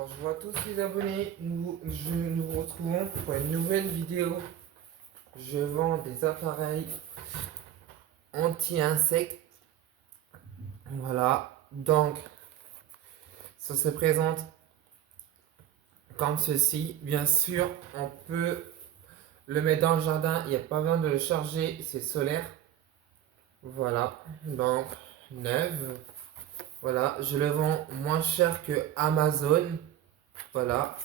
Bonjour à tous les abonnés, nous vous retrouvons pour une nouvelle vidéo. Je vends des appareils anti-insectes. Voilà, donc ça se présente comme ceci. Bien sûr, on peut le mettre dans le jardin, il n'y a pas besoin de le charger, c'est solaire. Voilà, donc neuf. Voilà, je le vends moins cher que Amazon. Voilà.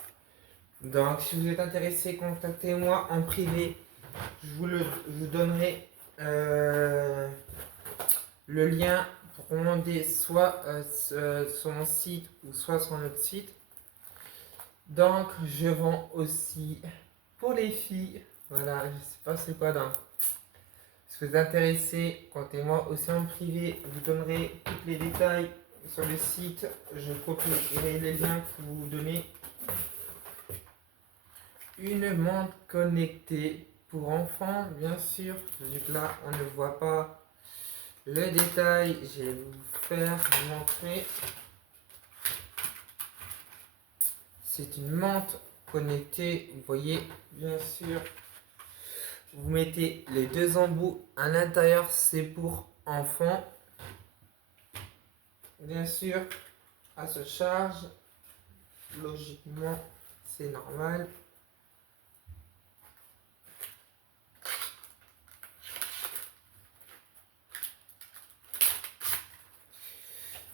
Donc, si vous êtes intéressé, contactez-moi en privé. Je vous donnerai le lien pour commander soit sur mon site ou soit sur notre site. Donc, je vends aussi pour les filles. Voilà, je sais pas c'est quoi donc. Si vous êtes intéressé, contactez-moi aussi en privé. Je vous donnerai tous les détails sur le site. Je copier les liens pour vous donner une montre connectée pour enfants, bien sûr. Vu que là, on ne voit pas le détail, je vais vous faire montrer. C'est une montre connectée, vous voyez, bien sûr. Vous mettez les deux embouts à l'intérieur, c'est pour enfants. Bien sûr, elle se charge. Logiquement, c'est normal.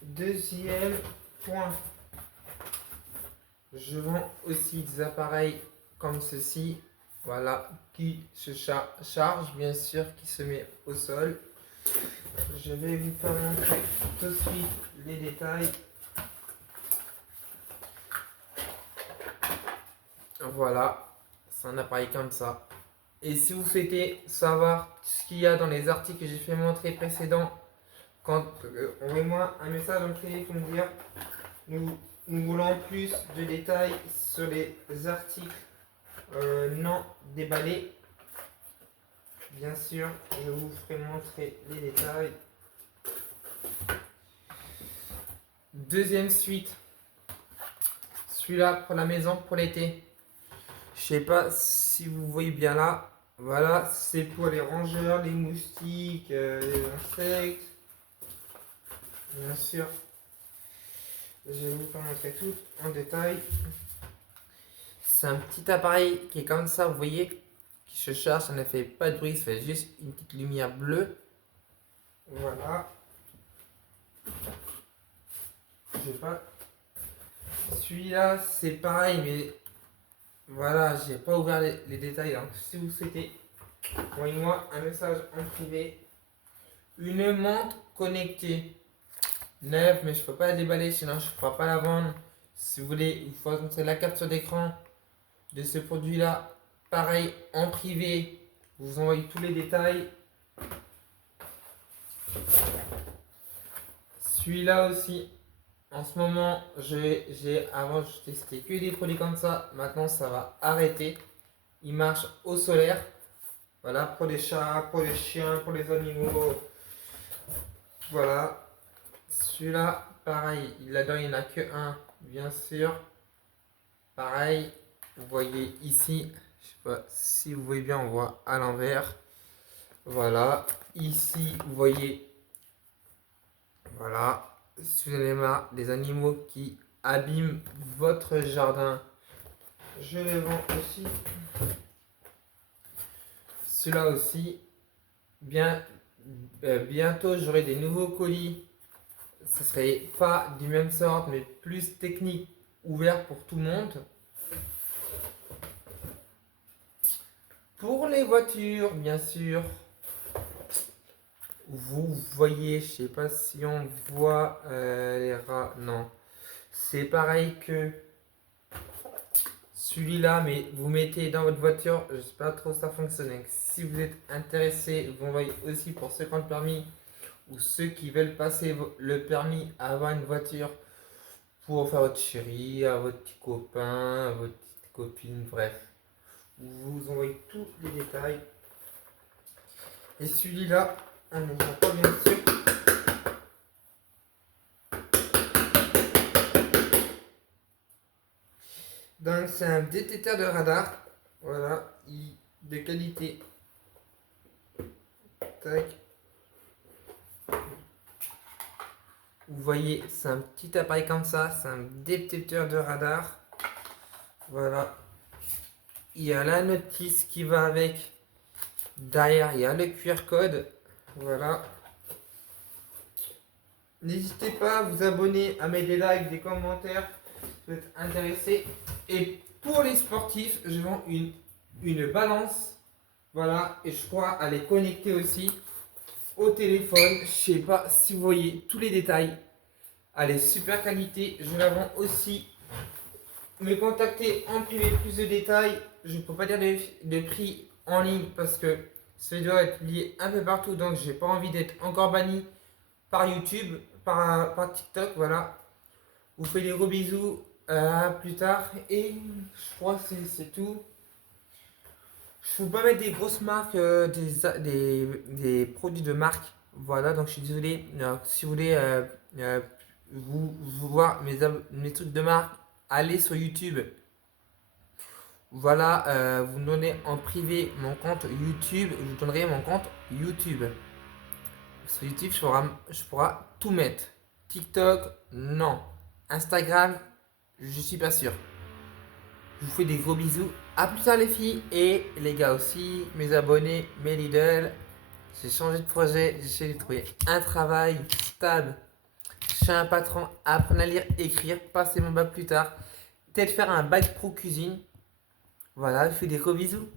Deuxième point, je vends aussi des appareils comme ceci, voilà, qui se charge, bien sûr, qui se met au sol. Je vais vous faire montrer tout de suite les détails. Voilà, c'est un appareil comme ça. Et si vous souhaitez savoir ce qu'il y a dans les articles que j'ai fait montrer précédents, envoyez-moi un message en privé pour me dire nous voulons plus de détails sur les articles non déballés. Bien sûr, je vous ferai montrer les détails. Deuxième suite, celui-là pour la maison pour l'été. Je sais pas si vous voyez bien là. Voilà, c'est pour les rongeurs, les moustiques, les insectes. Bien sûr, je vais vous faire montrer tout en détail. C'est un petit appareil qui est comme ça, vous voyez, qui se charge, ça ne fait pas de bruit, ça fait juste une petite lumière bleue. Voilà. Je sais pas. Celui-là, c'est pareil, mais voilà, j'ai pas ouvert les détails. Donc, si vous souhaitez, envoyez-moi un message en privé. Une montre connectée. Neuve, mais je peux pas la déballer, sinon je ne pourrai pas la vendre. Si vous voulez, il faut montrer la capture d'écran de ce produit-là. Pareil, en privé, vous envoyez tous les détails. Celui-là aussi, en ce moment, avant je testais que des produits comme ça. Maintenant, ça va arrêter. Il marche au solaire. Voilà, pour les chats, pour les chiens, pour les animaux. Voilà. Celui-là, pareil, là-dedans, il n'y en a que un, bien sûr. Pareil, vous voyez ici, je sais pas si vous voyez bien, on voit à l'envers. Voilà, ici, vous voyez, voilà, si vous avez marre des animaux qui abîment votre jardin, je les vends aussi. Celui-là aussi, bientôt j'aurai des nouveaux colis. Ce serait pas du même sort, mais plus technique, ouvert pour tout le monde. Pour les voitures, bien sûr, vous voyez, je sais pas si on voit les rats, non. C'est pareil que celui-là, mais vous mettez dans votre voiture, je sais pas trop ça fonctionne. Si vous êtes intéressé, vous envoyez aussi pour ceux qui ont le permis ou ceux qui veulent passer le permis à avoir une voiture pour faire votre chérie, à votre petit copain, à votre petite copine, bref. Vous envoyez tous les détails. Et celui-là, on ne voit pas bien sûr. Donc c'est un détecteur de radar. Voilà, de qualité. Tac. Vous voyez, c'est un petit appareil comme ça, c'est un détecteur de radar. Voilà. Il y a la notice qui va avec. Derrière, il y a le QR code. Voilà. N'hésitez pas à vous abonner, à mettre des likes, des commentaires si vous êtes intéressé. Et pour les sportifs, je vends une balance. Voilà. Et je crois à les connecter aussi au téléphone. Je sais pas si vous voyez tous les détails. Elle est super qualité. Je la vends aussi. Me contacter en privé plus de détails. Je ne peux pas dire de prix en ligne parce que ça doit être publié un peu partout. Donc j'ai pas envie d'être encore banni par YouTube, par TikTok. Voilà. Vous faites des gros bisous. À plus tard. Et je crois que c'est tout. Je ne peux pas mettre des grosses marques, des produits de marque. Voilà, donc je suis désolé. Si vous voulez vous voir mes trucs de marque, allez sur YouTube. Voilà, vous me donnez en privé mon compte YouTube. Je vous donnerai mon compte YouTube. Sur YouTube, je pourrai tout mettre. TikTok, non. Instagram, je suis pas sûr. Je vous fais des gros bisous. A plus tard les filles et les gars aussi, mes abonnés, mes Lidl. J'ai changé de projet, j'ai trouvé un travail stable. Je suis un patron, apprendre à lire, écrire, passer mon bac plus tard. Peut-être faire un bac pro cuisine. Voilà, je vous fais des gros bisous.